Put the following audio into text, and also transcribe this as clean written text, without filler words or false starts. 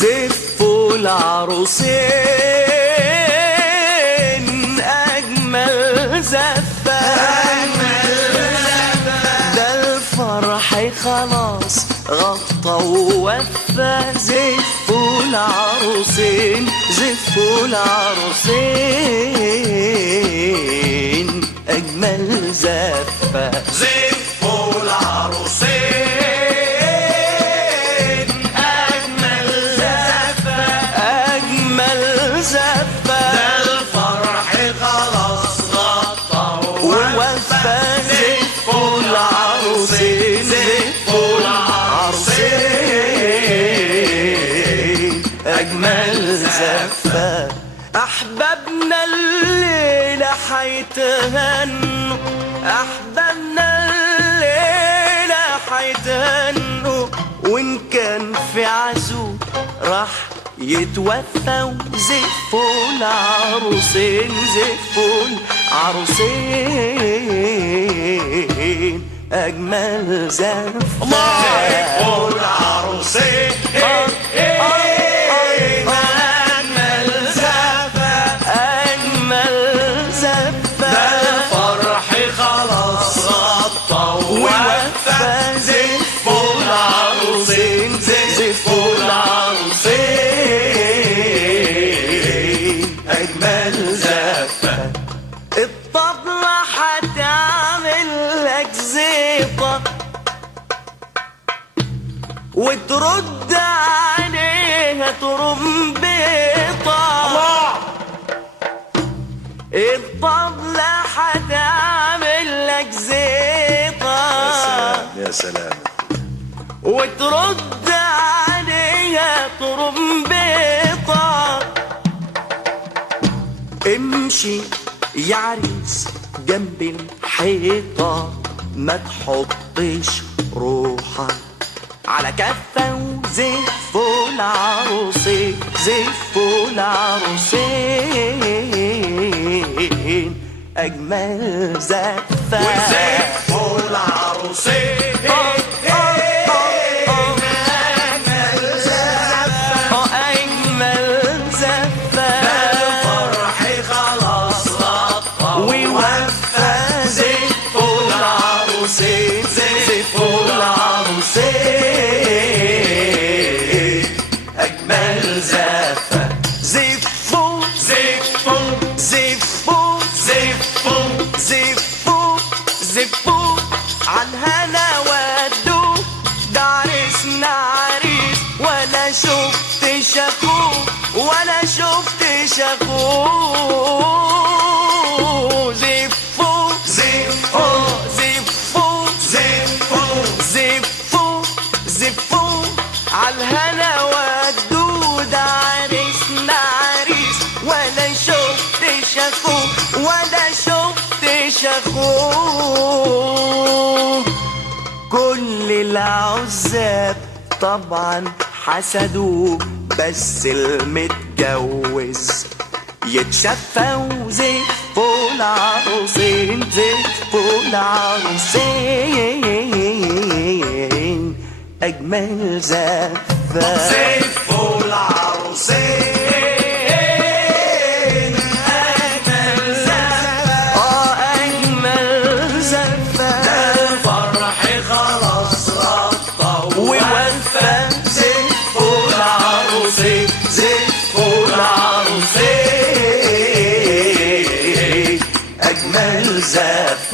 زفوا العروسين أجمل زفة، ده الفرح خلاص غطى ووفى. زفوا العروسين زفوا العروسين أجمل زفة، زفوا العروسين أجمل زفة، أجمل زفة، ده الفرح خلاص غطى ووفى. زفوا العروسين زفوا العروسين أجمل زفة. أحبابنا الليلة حيتهنوا، أحبابنا الليلة حيتهنوا، وإن كان في عزو راح يتوفى. وزفوا العروسين زفوا العروسين أجمل زفة، زفوا العروسين أجمل زفة، أجمل زفة، ده الفرح خلاص غطى ووفى. زفوا العروسين زفوا العروسين أجمل زفة. الطبلة حتعمل لك زيطة وترد عليها ترمبيطة. الطبلة حتعمل لك زيطة يا سلام، وترد عليها ترمبيطة. امشي يا عريس جنب الحيطة، ما تحطش روحك على كفة. وزفوا العروسين زفوا العروسين أجمل زفة، وزفوا العروسين أجمل زفة، أجمل زفة، الفرح خلاص غطى ووفى. زفوا العروسين زفوا العروسين أجمل زفة، زفوا زفوا زفوا زفوا زفوا زفوا عالهنا ودوا. ده عريسنا عريس ولا شفتش اخوه ولا شفتش اخوه. زفوا زفوا زفوا زفوا زفوا زفوا عالهنا ودوا. ده عريسنا عريس ولا شفتش اخوه ولا شفتش اخوه. كل العزاب طبعا حسدوه، بس المتجوز يتشفى. وزفوا العروسين زفوا العروسين أجمل زفة، زفوا العروسين أجمل زفة، أجمل زفة، الفرح خلاص غطى ووفى. زفوا العروسين زفوا العروسين أجمل زفة.